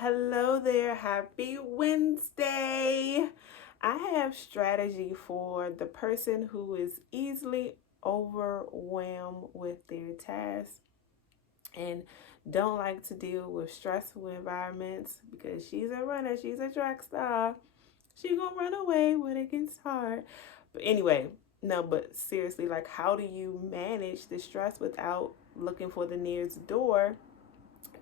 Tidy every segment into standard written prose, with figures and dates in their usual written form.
Hello there, happy Wednesday. I have strategy for the person who is easily overwhelmed with their tasks and don't like to deal with stressful environments because she's a runner, she's a track star. She gonna run away when it gets hard. But anyway, no, but seriously, like how do you manage the stress without looking for the nearest door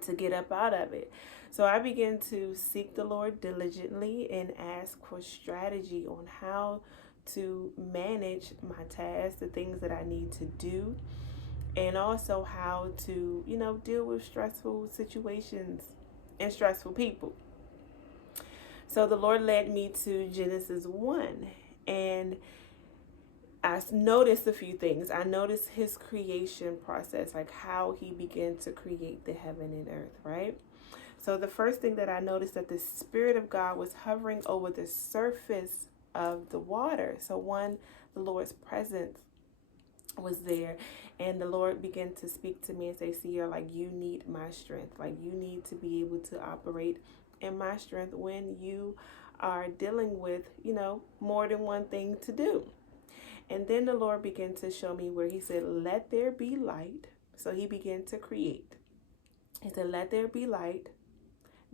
to get up out of it? So I began to seek the Lord diligently and ask for strategy on how to manage my tasks, the things that I need to do, and also how to, deal with stressful situations and stressful people. So the Lord led me to Genesis 1, and I noticed a few things. I noticed his creation process, like how he began to create the heaven and earth, right? So the first thing that I noticed that the Spirit of God was hovering over the surface of the water. So the Lord's presence was there, and the Lord began to speak to me and say, Sierra, like you need my strength. Like you need to be able to operate in my strength when you are dealing with, more than one thing to do. And then the Lord began to show me where he said, let there be light. So he began to create. He said, let there be light.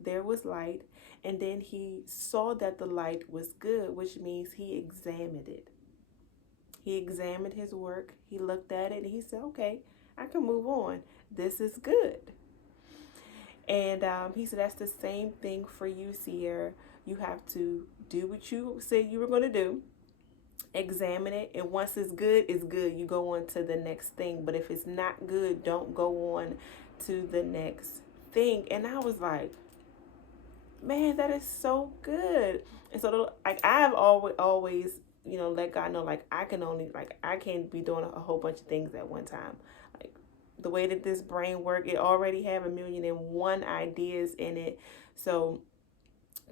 There was light. And then he saw that the light was good, which means he examined it. He examined his work. He looked at it and he said, okay, I can move on. This is good. And he said, that's the same thing for you, Sierra. You have to do what you said you were going to do, examine it, and once it's good, it's good. You go on to the next thing. But if it's not good, don't go on to the next thing. And I was like, man, that is so good. And so like I've always let God know, like I can't be doing a whole bunch of things at one time. Like the way that this brain work, it already have 1,000,001 ideas in it. So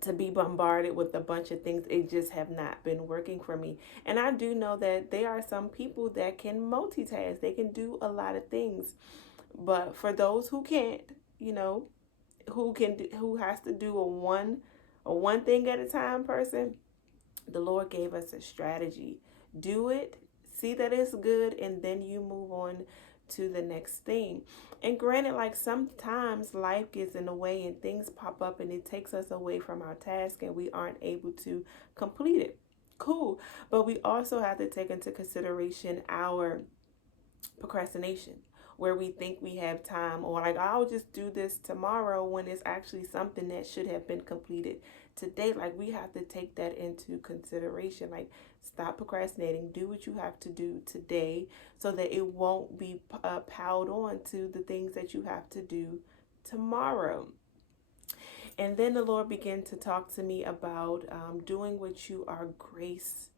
to be bombarded with a bunch of things, it just have not been working for me. And I do know that there are some people that can multitask. They can do a lot of things. But for those who can't, who has to do a one thing at a time person, the Lord gave us a strategy. Do it, see that it's good, and then you move on to the next thing. And granted, like sometimes life gets in the way and things pop up and it takes us away from our task and we aren't able to complete it. Cool. But we also have to take into consideration our procrastination, where we think we have time, or like I'll just do this tomorrow when it's actually something that should have been completed today. Like we have to take that into consideration. Like stop procrastinating, do what you have to do today so that it won't be piled on to the things that you have to do tomorrow. And then the Lord began to talk to me about doing what you are graced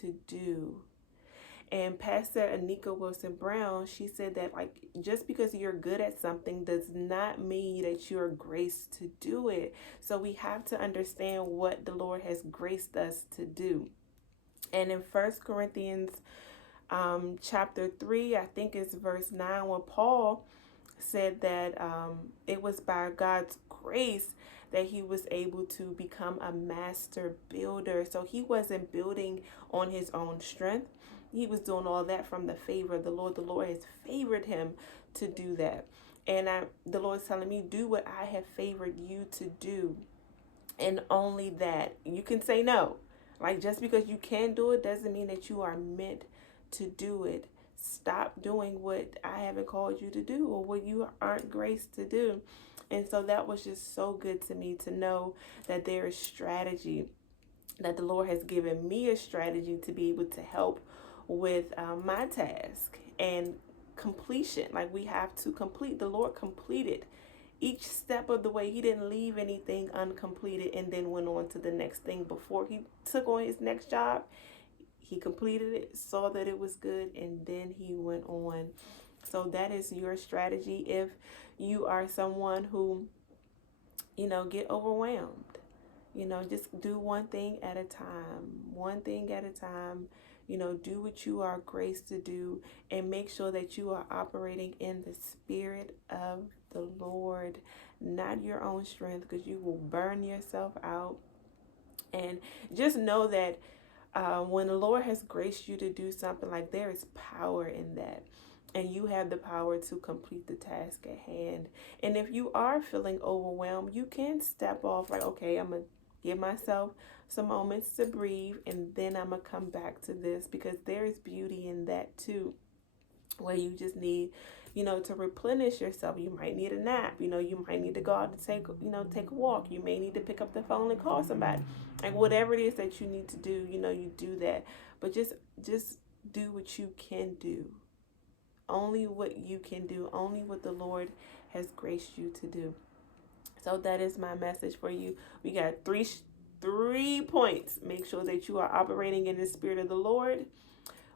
to do. And Pastor Anika Wilson Brown, she said that like just because you're good at something does not mean that you're graced to do it. So we have to understand what the Lord has graced us to do. And in First Corinthians chapter 3, I think it's verse 9, where Paul said that it was by God's grace that he was able to become a master builder. So he wasn't building on his own strength. He was doing all that from the favor of the Lord. The Lord has favored him to do that. And the Lord's telling me, do what I have favored you to do. And only that. You can say no. Like just because you can do it doesn't mean that you are meant to do it. Stop doing what I haven't called you to do or what you aren't graced to do. And so that was just so good to me to know that there is strategy, that the Lord has given me a strategy to be able to help with my task and completion. Like we have to complete. The Lord completed each step of the way. He didn't leave anything uncompleted and then went on to the next thing. Before he took on his next job, he completed it, saw that it was good, and then he went on. So that is your strategy if you are someone who, get overwhelmed. Just do one thing at a time. One thing at a time. Do what you are graced to do and make sure that you are operating in the Spirit of the Lord. not your own strength, because you will burn yourself out. And just know that when the Lord has graced you to do something, like, there is power in that. And you have the power to complete the task at hand. And if you are feeling overwhelmed, you can step off, like, okay, I'm going to give myself some moments to breathe, and then I'm going to come back to this, because there is beauty in that too, where you just need, to replenish yourself. You might need a nap. You might need to go out to take a walk. You may need to pick up the phone and call somebody. Like, whatever it is that you need to do, you do that. But just do what you can do. Only what you can do. Only what the Lord has graced you to do. So that is my message for you. We got three points. Make sure that you are operating in the Spirit of the Lord.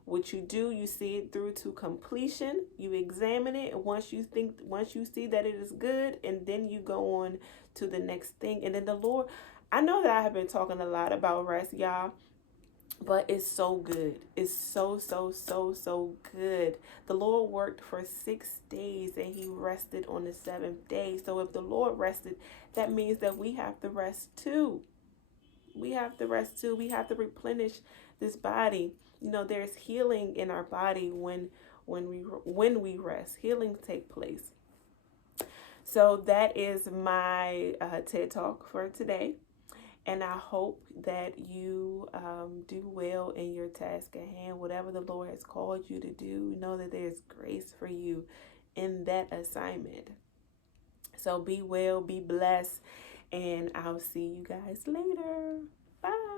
What you do, you see it through to completion. You examine it, and once you see that it is good, and then you go on to the next thing. And then the Lord, I know that I have been talking a lot about rest, y'all, but it's so good. It's so good. The Lord worked for 6 days, and he rested on the 7th day. So if the Lord rested, that means that we have to rest too. We have to rest too. We have to replenish this body. There's healing in our body when we rest. Healing take place. So that is my TED Talk for today. And I hope that you do well in your task at hand. Whatever the Lord has called you to do, know that there's grace for you in that assignment. So be well, be blessed, and I'll see you guys later. Bye.